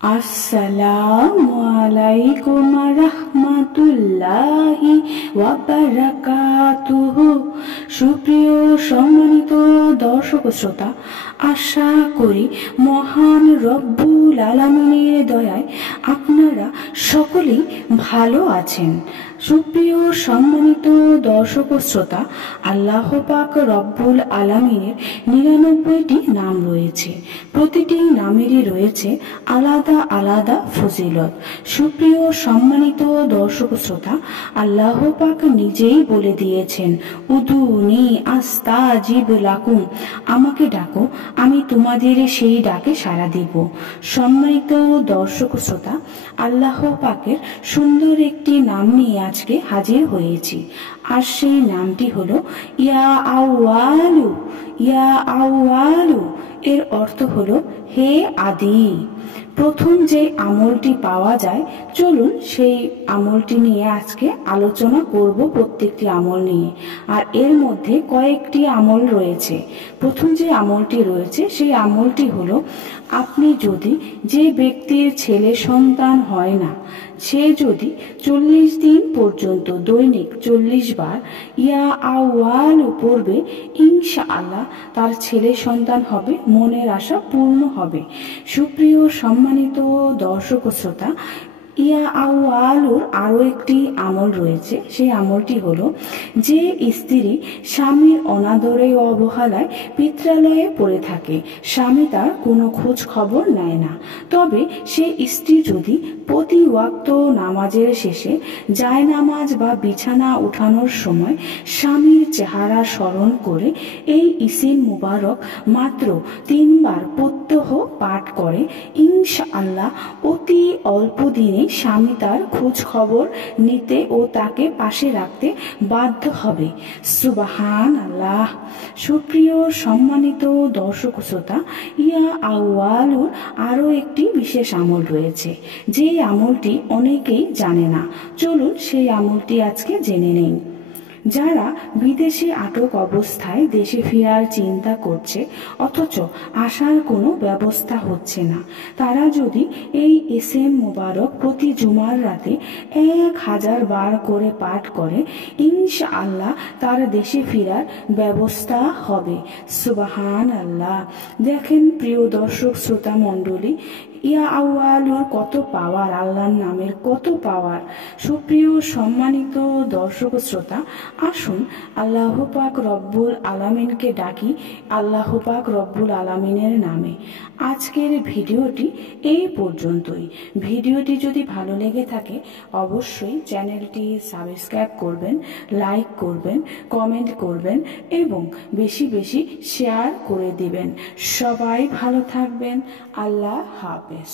আসসালামুআলাইকুম রাহমাতুল্লাহি ওয়া বারাকাতুহু। সুপ্রিয় সম্মানিত দর্শক শ্রোতা, আশা করি মহান রব্বুল আলামিনের দয়ায় আপনারা সকলেই ভালো আছেন। সুপ্রিয় সম্মানিত দর্শক শ্রোতা, আল্লাহ পাক রব্বুল আলামিনের ৯৯টি নাম রয়েছে। প্রতিটি নামেরই রয়েছে আলাদা আলাদা ফজিলত। সুপ্রিয় সম্মানিত দর্শক শ্রোতা, আল্লাহ পাক নিজেই বলে দিয়েছেন, উদুনি আস্তাজিব লাকুম, আমাকে ডাকো, আমি তোমাদের সেই ডাকে সাড়া দিব। সম্মানিত দর্শক শ্রোতা, আল্লাহ পাকের সুন্দর একটি নাম নিয়ে আজকে হাজির হয়েছি। আর সেই নামটি হলো ইয়া আউয়ালু। ইয়া আউয়ালু এর অর্থ হলো হে আদি। প্রথম যে আমলটি পাওয়া যায়, চলুন সেই আমলটি নিয়ে আজকে আলোচনা করব, প্রত্যেকটি আমল নিয়ে। আর এর মধ্যে কয়েকটি আমল রয়েছে। প্রথম যে আমলটি রয়েছে সেই আমলটি হলো, আপনি যদি, যে ব্যক্তির ছেলে সন্তান হয় না, সে যদি 40 দিন পর্যন্ত দৈনিক 40 বার ইয়া আউয়ালু পড়বে, ইনশাআল্লাহ তার ছেলে সন্তান হবে, মনের আশা পূর্ণ হবে। সুপ্রিয় সম্মানিত দর্শক শ্রোতা, ইয়া আউয়ালুর আরো একটি আমল রয়েছে। সেই আমলটি হলো, যে স্ত্রী স্বামীর অনাদরে ও অবহেলায় পিত্রালয়ে পড়ে থাকে, স্বামী তার কোনো খোঁজ খবর নেয় না, তবে সে স্ত্রী যদি প্রতি ওয়াক্ত নামাজের শেষে জায়নামাজ বা বিছানা উঠানোর সময় স্বামীর চেহারা স্মরণ করে এই ইসিম মুবারক মাত্র 3 বার প্রত্যহ পাঠ করে, ইনশাআল্লাহ অতি অল্প দিনে স্বামী তার খোঁজ খবর নিতে ও তাকে পাশে রাখতে বাধ্য হবে। সুবহানাল্লাহ। সুপ্রিয় সম্মানিত দর্শক শ্রোতা, ইয়া আউয়ালুর আরো একটি বিশেষ আমল রয়েছে, যে আমলটি অনেকেই জানে না। চলুন সেই আমলটি আজকে জেনে নেই। যারা বিদেশে আটক অবস্থায় দেশে ফেরার চিন্তা করছে, অথচ আসার কোনো ব্যবস্থা হচ্ছে না, তারা যদি এই ইসিম মুবারক প্রতি জুমার রাতে 1000 বার করে পাঠ করে, ইনশাআল্লাহ তার দেশে ফেরার ব্যবস্থা হবে। সুবহানাল্লাহ। দেখেন প্রিয় দর্শক শ্রোতা মণ্ডলী, ইয়া আউয়ালুর কত পাওয়ার, আল্লাহর নামের কত পাওয়ার। সুপ্রিয় সম্মানিত দর্শক শ্রোতা, আসুন আল্লাহ পাক রব্বুল আলামিনকে ডাকি আল্লাহ পাক রব্বুল আলামিনের নামে। আজকের ভিডিওটি এই পর্যন্তই। ভিডিওটি যদি ভালো লেগে থাকে, অবশ্যই চ্যানেলটি সাবস্ক্রাইব করবেন, লাইক করবেন, কমেন্ট করবেন এবং বেশি বেশি শেয়ার করে দিবেন। সবাই ভালো থাকবেন। আল্লাহ হাফেজ।